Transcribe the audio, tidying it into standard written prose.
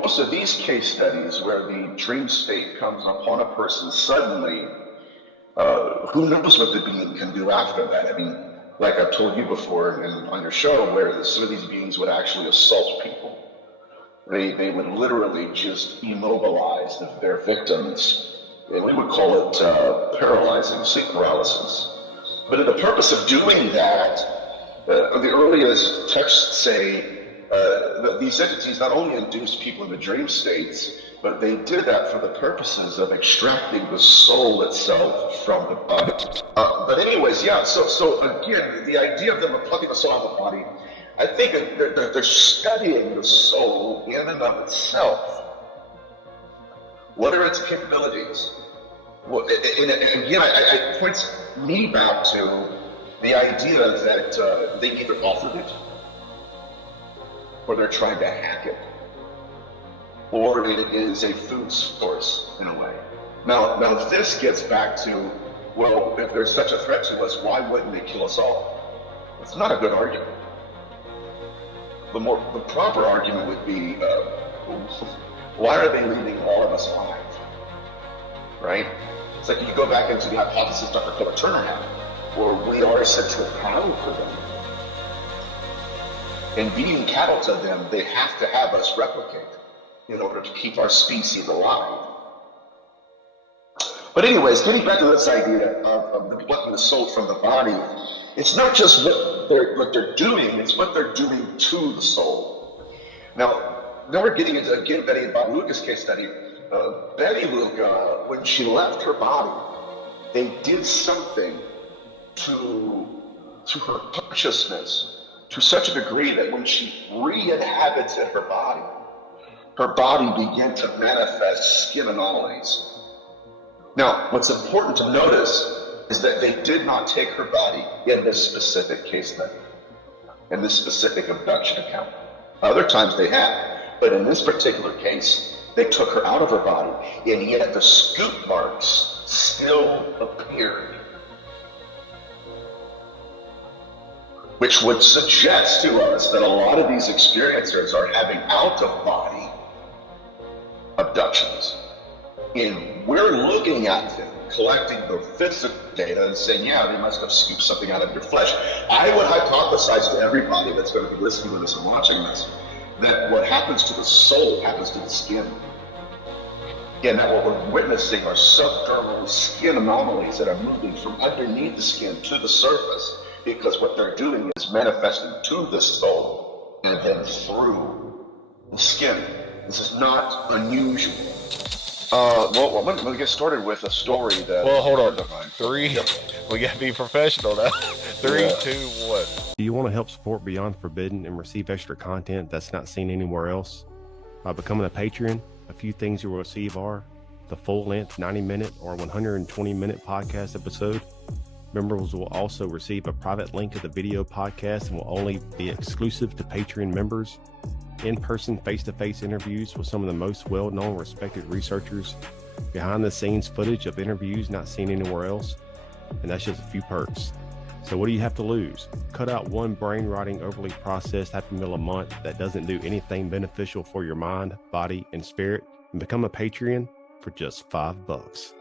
most of these case studies where the dream state comes upon a person suddenly, who knows what the being can do after that? I mean, like I've told you before and on your show, where some of these beings would actually assault people. They would literally just immobilize their victims, and we would call it paralyzing sleep paralysis. But in the purpose of doing that, the earliest texts say that these entities not only induced people in the dream states, but they did that for the purposes of extracting the soul itself from the body. But anyways, yeah, so again, the idea of them plugging the soul out of the body, I think they're studying the soul in and of itself. What are its capabilities? Well, and again, it points me back to the idea that they either offered it, or they're trying to hack it, or it is a food source in a way. Now this gets back to, well, if there's such a threat to us, why wouldn't they kill us all? It's not a good argument. The proper argument would be, why are they leaving all of us alive? Right? It's like you go back into the hypothesis Dr. Philip Turner had, where we are essentially cattle to them. And being cattle to them, they have to have us replicate in order to keep our species alive. But anyways, getting back to this idea of plucking the soul from the body, it's not just what they're doing, it's what they're doing to the soul. Now we're getting into, again, Betty and Bob Lucas case study. Betty Luca, when she left her body, they did something to her consciousness to such a degree that when she re-inhabited her body began to manifest skin anomalies. Now, what's important to notice is that they did not take her body in this specific case study, in this specific abduction account. Other times they have, but in this particular case, they took her out of her body, and yet the scoop marks still appeared, which would suggest to us that a lot of these experiencers are having out-of-body abductions. And we're looking at them, collecting the physical data and saying, yeah, they must have scooped something out of your flesh. I would hypothesize to everybody that's going to be listening to this and watching this, that what happens to the soul happens to the skin. Again, that what we're witnessing are subdermal skin anomalies that are moving from underneath the skin to the surface, because what they're doing is manifesting to the soul and then through the skin. This is not unusual. Well, I'm going to get started with a story that... Well, hold on. Three. Yep. We got to be professional now. 3, 2, 1. Do you want to help support Beyond Forbidden and receive extra content that's not seen anywhere else? By becoming a Patreon, a few things you will receive are the full-length 90-minute or 120-minute podcast episode. Members will also receive a private link to the video podcast and will only be exclusive to Patreon members. In-person, face-to-face interviews with some of the most well-known, respected researchers, behind-the-scenes footage of interviews not seen anywhere else, and that's just a few perks. So what do you have to lose? Cut out one brain-rotting, overly processed Happy Meal a month that doesn't do anything beneficial for your mind, body, and spirit, and become a Patreon for just $5.